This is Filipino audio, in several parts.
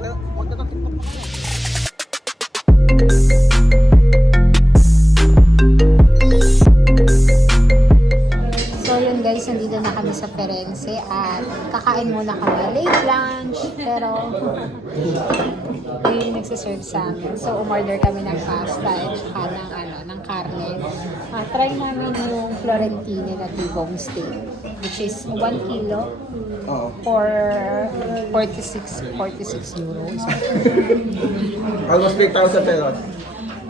So yun guys, nandito na kami sa Firenze at kakain muna kami. Late lunch, pero yung nagsiserve sa amin. So umorder kami ng pasta at saka ng karne. Try namin yung Florentine na T-bone steak, which is 1 kilo for 46 euros. Almost 3,000 pesos.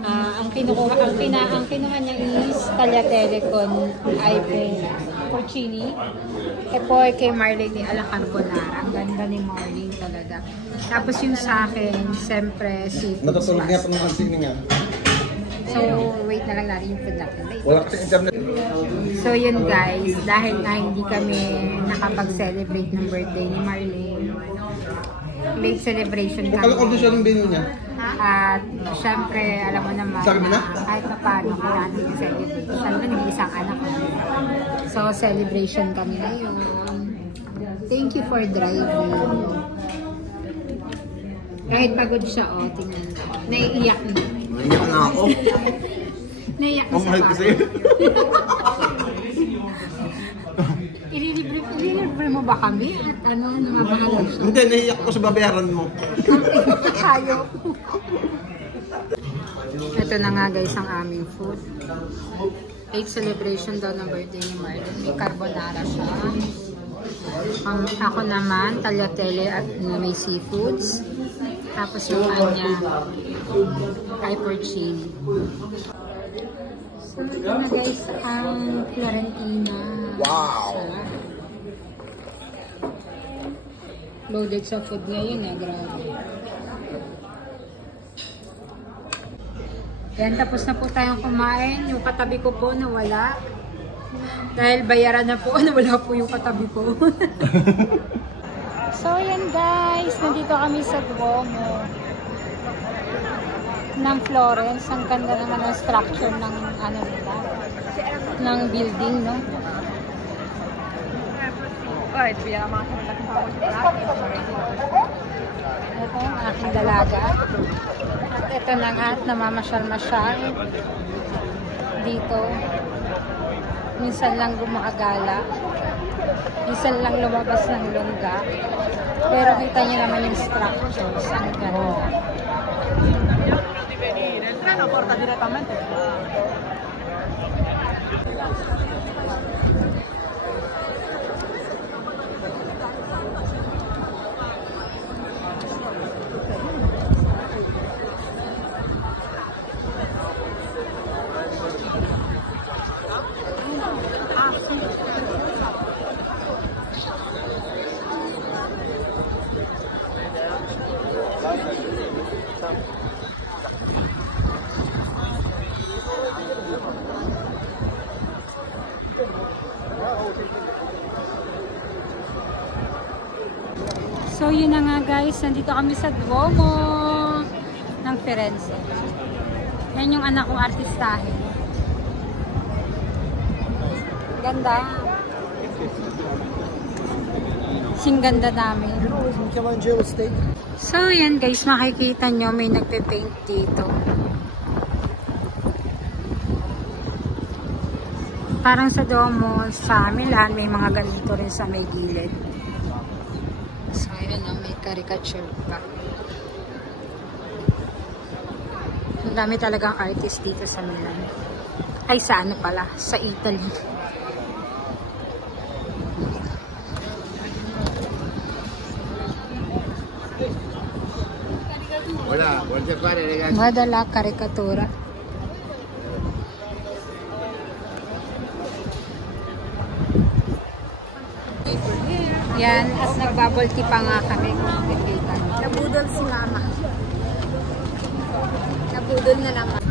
Ang kinuha niya is tagliatelle con porcini. E poi kay Marlene alla carbonara. Ang ganda ni Marlene talaga. Tapos yung sa akin, siyempre seafood. Natutulog niya itong sini niya. So, wait na lang natin yung food natin. Wala kasi internet. So yun guys, dahil na hindi kami nakapag-celebrate ng birthday ni Marlene, late celebration kami. Bukala kondisyon ng venue niya. At syempre, alam mo naman, kahit pa paano, kailangan din celebrate. Alam mo, isang anak ko. So, celebration kami ngayon. Thank you for driving. Kahit pagod siya, tingnan mo. Naiiyak na. Naiiyak na ako. Naiiyak na sa parang. Ililibre mo ba kami? At namamahalan siya? Hindi, naiiyak ko sa babayaran mo. Hayop. Ito na nga guys ang aming food. Late celebration daw ng birthday ni Marlene. May carbonara siya. Ako naman, tagliatelle at may seafoods. Tapos yung kanya ay porcini. So ito na guys ang Florentina. Wow! Loaded sa food ngayon grabe. Yan, tapos na po tayong kumain. Yung katabi ko po nawala. Dahil bayaran na po, nawala po yung katabi ko. So yan guys, nandito kami sa Duomo ng Florence. Ang ganda naman ng structure ng nila, ng building, no? Ito ang aking dalaga. At ito na nga, namamasyal-masyal dito. Minsan lang gumagala. Minsan lang lumabas ng lungga. Pero kita niyo naman yung structures. Ang ganda. So yun na nga guys, nandito kami sa Duomo ng Firenze. Yan yung anak kong artistahin. Ganda. Sing ganda namin. So yan guys, makikita nyo may nagpe-paint dito. Parang sa Duomo, sa Milan, may mga ganito rin sa may gilid. So, ayan o, may caricature pa. Ang dami talagang artist dito sa Milan. Ay, sa ano pala? Sa Italy. Wala, vuelve a fare ragazzi. Madala caricatura. Yan, at nagbubble tea pa nga kami. Nabudol si mama. Nabudol na naman.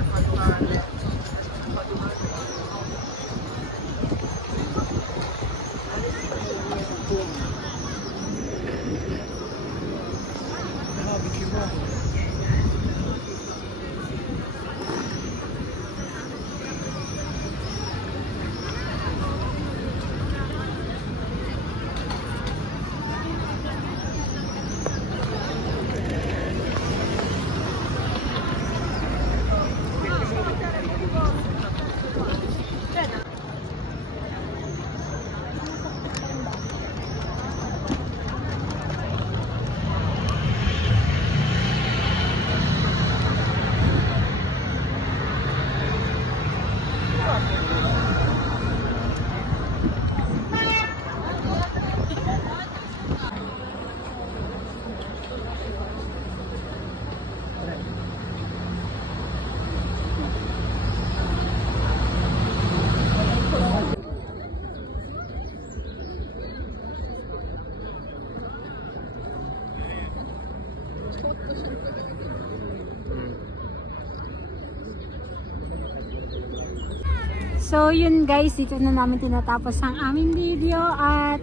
So yun guys, dito na namin tinatapos ang aming video at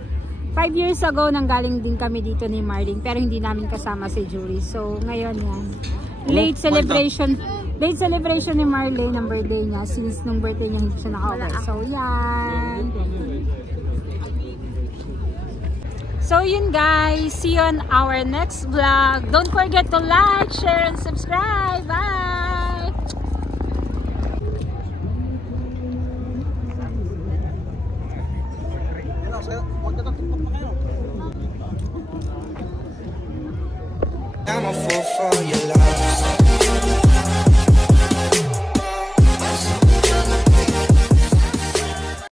5 years ago nanggaling din kami dito ni Marlene pero hindi namin kasama si Julie. So ngayon yan. Late celebration ni Marlene ng birthday niya since nung birthday niya hindi siya nakauwi. So yan. So yun guys, see you on our next vlog. Don't forget to like, share, and subscribe. Bye! I'm a fool for your love.